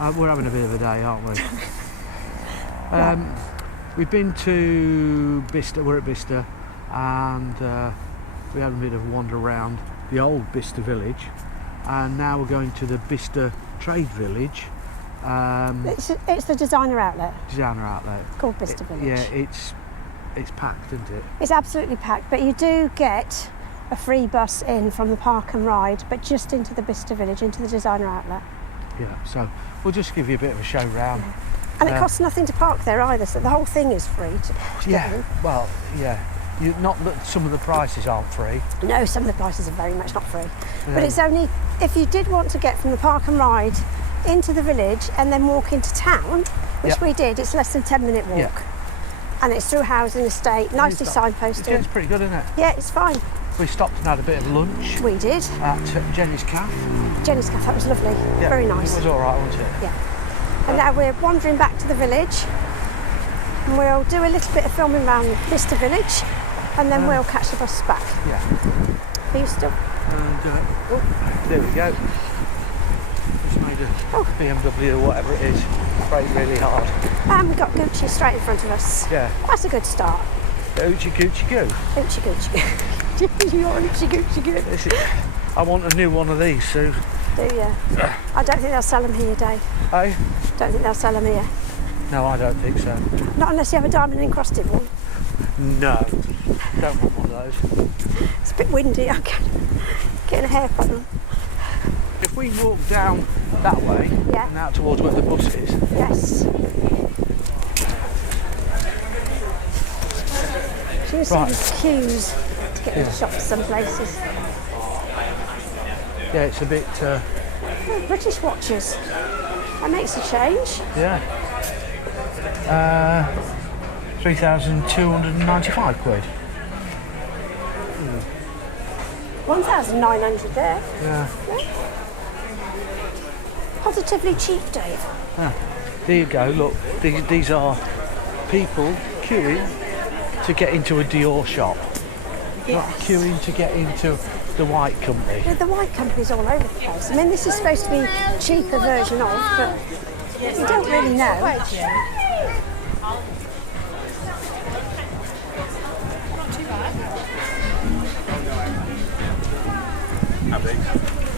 We're having a bit of a day, aren't we? We've been to Bicester, we're at Bicester, and we had a bit of a wander around the old Bicester Village, and now we're going to the Bicester Trade Village. It's the designer outlet. Designer outlet. Called Bicester Village. Yeah, it's packed, isn't it? It's absolutely packed, but you do get a free bus in from the park and ride, but just into the Bicester Village, into the designer outlet. Yeah, so we'll just give you a bit of a show round. Yeah. And it costs nothing to park there either, so the whole thing is free to get in. Well, yeah. Not that some of the prices aren't free. No, some of the prices are very much not free. Yeah. But it's only, if you did want to get from the park and ride into the village and then walk into town, which we did, it's less than 10-minute walk. Yeah. And it's through housing estate, nicely signposted. Yeah, it's pretty good, isn't it? Yeah, it's fine. We stopped and had a bit of lunch. We did. At Jenny's Cafe. Jenny's Cafe, that was lovely. Yeah, very nice. It was all right, wasn't it? Yeah. And now we're wandering back to the village. And we'll do a little bit of filming around Bicester Village, and then we'll catch the bus back. Yeah. Are you still? There we go. Just made a BMW or whatever it is. Brake really hard. And we've got Gucci straight in front of us. Yeah. That's a good start. Oochie Goochie Goo. Oochie Goochie Goo. You're Oochie Goochie Goo. I want a new one of these, Sue. Do you? I don't think they'll sell them here, Dave. Hey? Don't think they'll sell them here. No, I don't think so. Not unless you have a diamond encrusted one. No. Don't want one of those. It's a bit windy. I'm getting a hair problem. If we walk down that way and out towards where the bus is. Yes. So you see these queues to get into shops some places. Yeah, it's a bit... British watches. That makes a change. Yeah. 3,295 quid. 1,900 there. Yeah. Positively cheap, Dave. There you go, look, these are people queuing to get into a Dior shop. Not queuing to get into the White Company. Yeah, the White Company's all over the place. I mean, this is supposed to be a cheaper version of, but you don't really know.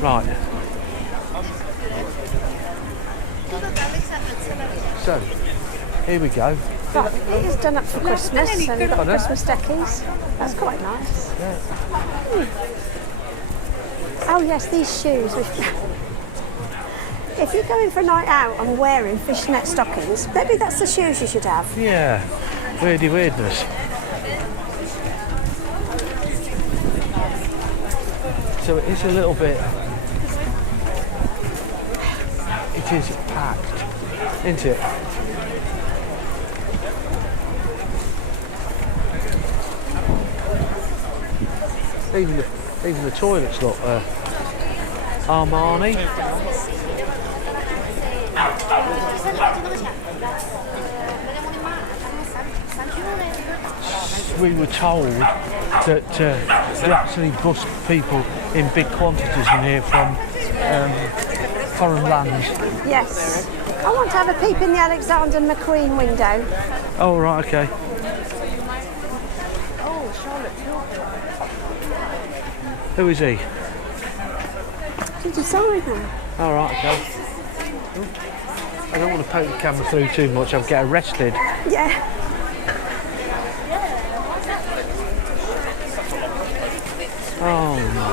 Right. So, here we go. Right, it is done up for Christmas, so we've got Christmas deckies. That's quite nice. Yeah. Oh yes, these shoes. If you're going for a night out and wearing fishnet stockings, maybe that's the shoes you should have. Yeah, weirdness. So it is a little bit... It is packed, isn't it? Even the toilets look Armani. We were told that they actually bus people in big quantities in here from foreign lands. Yes. I want to have a peep in the Alexander McQueen window. Oh, right, okay. Who is he? The designer. All right, okay. I don't want to poke the camera through too much, I'll get arrested. Yeah. Oh, no.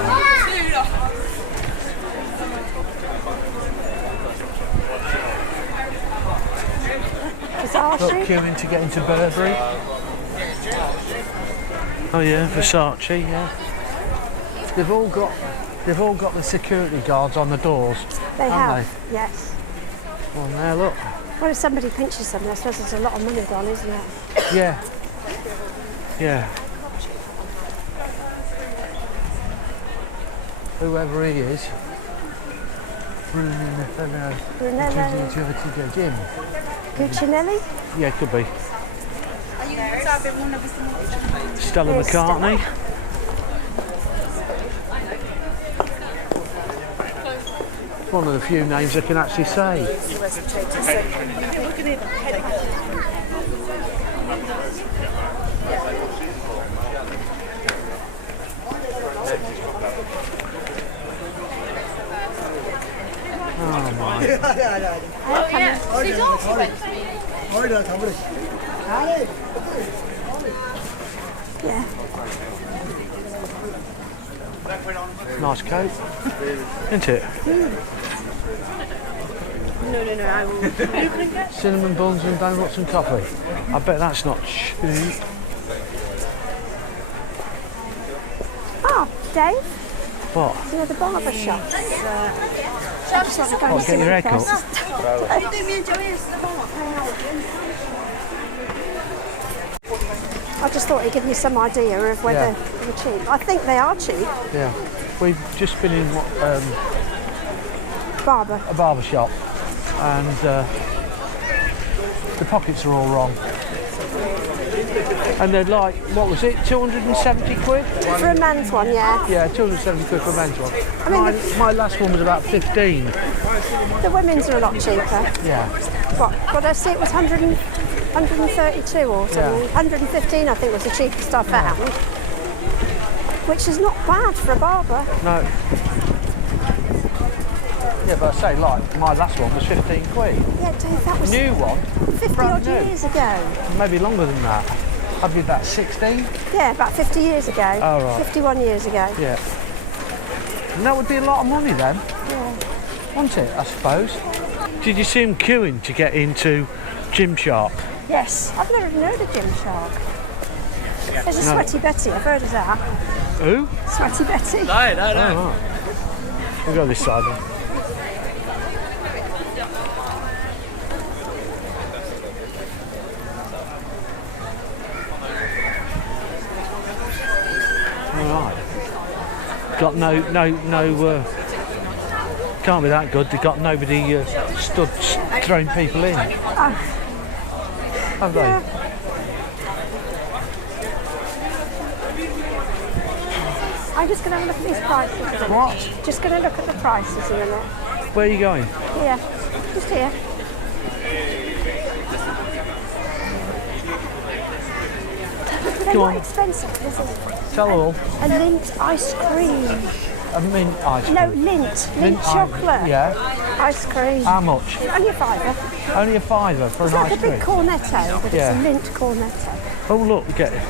Look, queuing to get into Burberry. Oh yeah, Versace, yeah. They've all got the security guards on the doors. They have, they? yes. Well, there, look. Well, if somebody pinches them, I suppose there's a lot of money gone, isn't it? Yeah. Yeah. Whoever he is. Brunello. Jim. Cucinelli? Yeah, could be. Stella McCartney. one of the few names I can actually say. Oh my. Yeah. Nice coat, isn't it? No, I will. Cinnamon buns and donuts and coffee. I bet that's not cheap. Oh, Dave, What? you know the barber shop. I just want to go and Get your hair cut? I just thought he'd give me some idea of whether they're cheap. I think they are cheap. Yeah. We've just been in Barber. a barber shop and the pockets are all wrong. And they're like, what was it, 270 quid? For a man's one, yeah. Yeah, 270 quid for a men's one. I mean, my last one was about 15. The women's are a lot cheaper. Yeah. What I see it was 132 or something. Yeah. 115 I think was the cheapest I found. Which is not bad for a barber. No. Yeah, but I say, like, my last one was 15 quid. Yeah, Dave, that was New one, 50 brand odd new. years ago. Maybe longer than that. I'd be about 16. Yeah, about 50 years ago. Oh, right. 51 years ago. Yeah. And that would be a lot of money then, Yeah. wouldn't it, I suppose? Did you see him queuing to get into Gymshark? Yes. I've never even heard of Gymshark. There's a Sweaty Betty, I've heard of that. Who? Sweaty Betty. Oh, right. We'll go this side then. Alright. Got no, can't be that good. They've got nobody stood throwing people in. Have they? Yeah. I'm just going to have a look at these prices a minute. What? Just going to look at the prices a minute. Where are you going? Here. Just here. They're Go not on. expensive. This is Tell all. a Lindt ice cream. A mint ice cream. No, Lindt chocolate. Yeah. Ice cream. How much? Only a fiver. Only a fiver for It's an like ice a big cream. cornetto, but Yeah. it's a Lindt cornetto. Oh look, get it.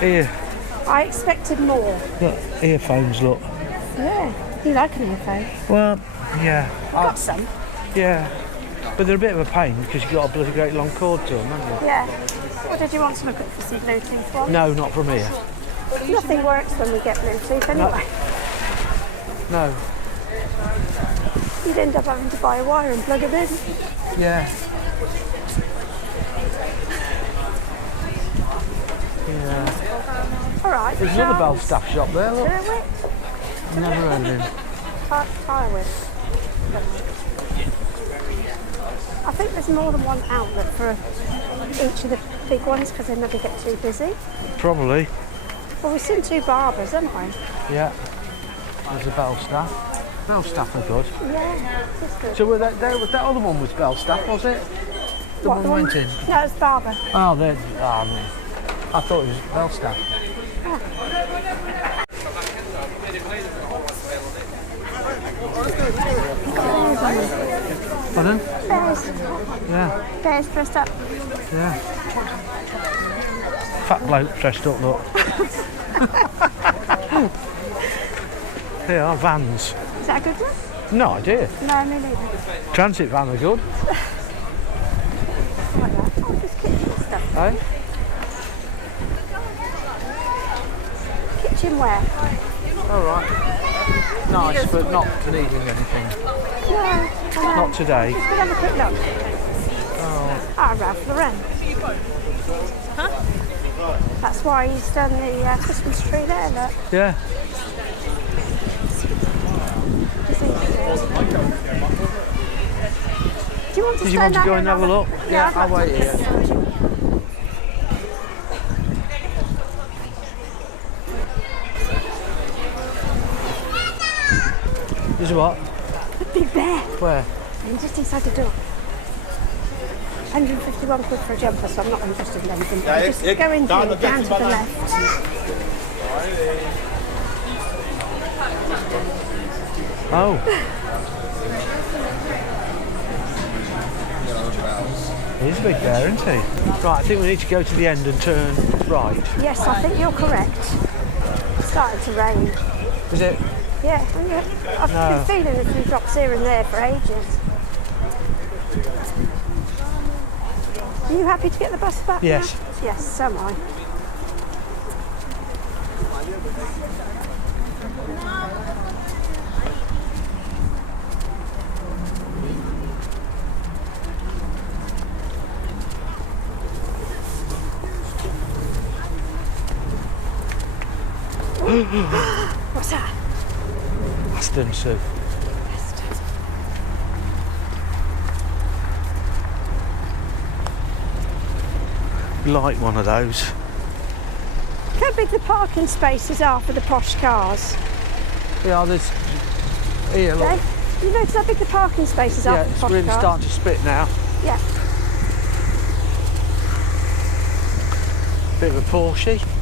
Here, I expected more. look, earphones. Look. Yeah. You like an earphone? Well, yeah. I've got some. Yeah. But they're a bit of a pain because you've got a bloody great long cord to them, haven't you? Yeah. What did you want to look at for some Bluetooth ones? No, not from here. Nothing works when we get Bluetooth anyway. No. You'd end up having to buy a wire and plug it in. Yeah. Yeah. All right. There's another Bell staff shop there, look. Never heard of him. Tire with. I think there's more than one outlet for each of the big ones because they never get too busy. Probably. Well, we've seen two barbers, haven't we? Yeah. There's a Bell staff. Bell staff are good. Yeah, it's good. So that other one was Bell staff, was it? The What, one went in. No, it's barber. Oh, there. I thought it was Bell staff. Pardon? Bears. Yeah, Bears dressed up. yeah. Fat bloke dressed up, look. Here are vans. Is that a good one? No idea. No, me neither. Transit van are good. Like that. Oh, just kitchen stuff. Eh? Kitchenware. All right. Nice, but not needing anything. No, I know. Not today. Just have a quick look. Oh, Ah, Ralph Lauren. Huh? That's why he's done the Christmas tree there, look. yeah. Do you want to Did you want stand to out go here and have a look? Yeah, I'll wait here. Is what? The big bear. Where? And just inside the door. 151 quid for a jumper, so I'm not interested in anything. Just go in here, down to the left. Oh. He's a big bear, isn't he? Right, I think we need to go to the end and turn right. Yes, I think you're correct. It's starting to rain. Is it? Yeah, I've been feeling a few drops here and there for ages. Are you happy to get the bus back Yes. now? Yes, so am I. What's that? Aston Sue. Like one of those. Look how big the parking spaces are for the posh cars. Yeah, there's here. Look. Okay? You notice how big the parking spaces are Yeah, for the it's posh really cars? starting to spit now. Yeah. Bit of a Porsche.